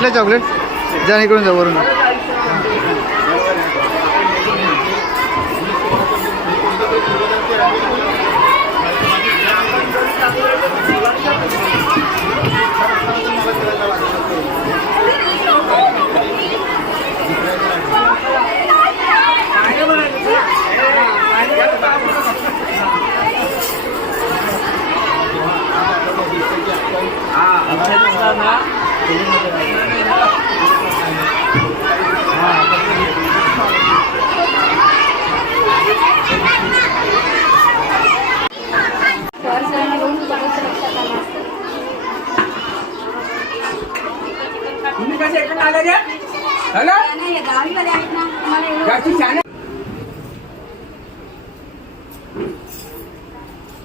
भेटले चॉकलेट जा इकडून जा वरून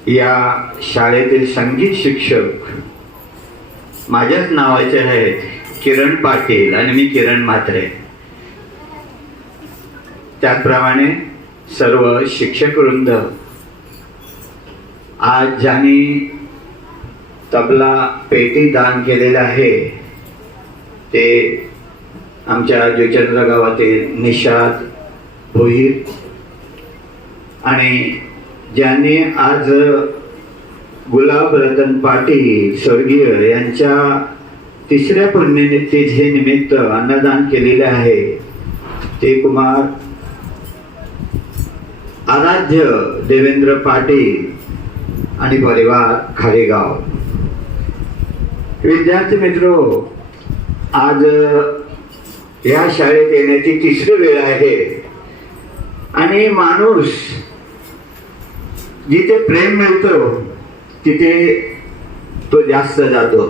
या शाळेतील संगीत शिक्षक माझ्याच नावाचे आहेत, किरण पाटील आणि मी किरण म्हात्रे. त्याचप्रमाणे सर्व शिक्षक वृंद, आज ज्यांनी तबला पेटी दान केलेलं आहे ते आमच्या जुचंद्र गावातील निषाद भोईर, आणि ज्यांनी आज गुलाब रतन पाटील स्वर्गीय यांच्या 3ऱ्या पुण्यतिथी निमित्त अन्नदान केलेले आहे ते कुमार आराध्य देवेंद्र पाटील आणि परिवार खारेगाव. विद्यार्थी मित्रो, आज या शाळेत येण्याची 3री वेळ आहे आणि माणूस जिथे प्रेम मिळतो तिथे तो जास्त जातो.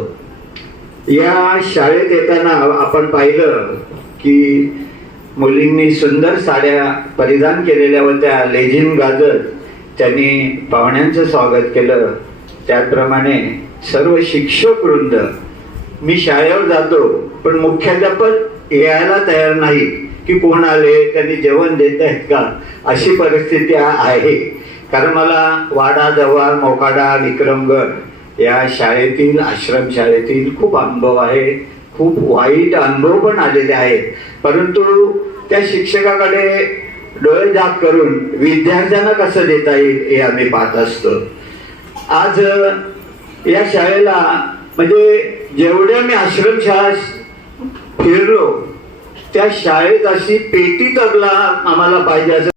या शाळेत येताना आपण पाहिलं की मुलींनी सुंदर साड्या परिधान केलेल्या होत्या, लेझिम गाजत त्यांनी पाहुण्यांचं स्वागत केलं. त्याचप्रमाणे सर्व शिक्षक वृंद, मी शाळेवर जातो पण मुख्याध्यापक यायला तयार नाही की कोण आले, त्यांनी जेवण देत आहेत का, अशी परिस्थिती आहे. कारण मला वाडा, जव्हार, मोकाडा, विक्रमगड या शाळेतील, आश्रम शाळेतील खूप अनुभव आहे. खूप वाईट अनुभव पण आलेले आहेत, परंतु त्या शिक्षकाकडे डोळे झाक करून विद्यार्थ्यांना कसं देता येईल हे आम्ही पाहत असतो. आज या शाळेला म्हणजे जेवढ्या मी आश्रम शाळा फिरलो त्या शाळेत अशी पेटी तबला आम्हाला पाहिजे असं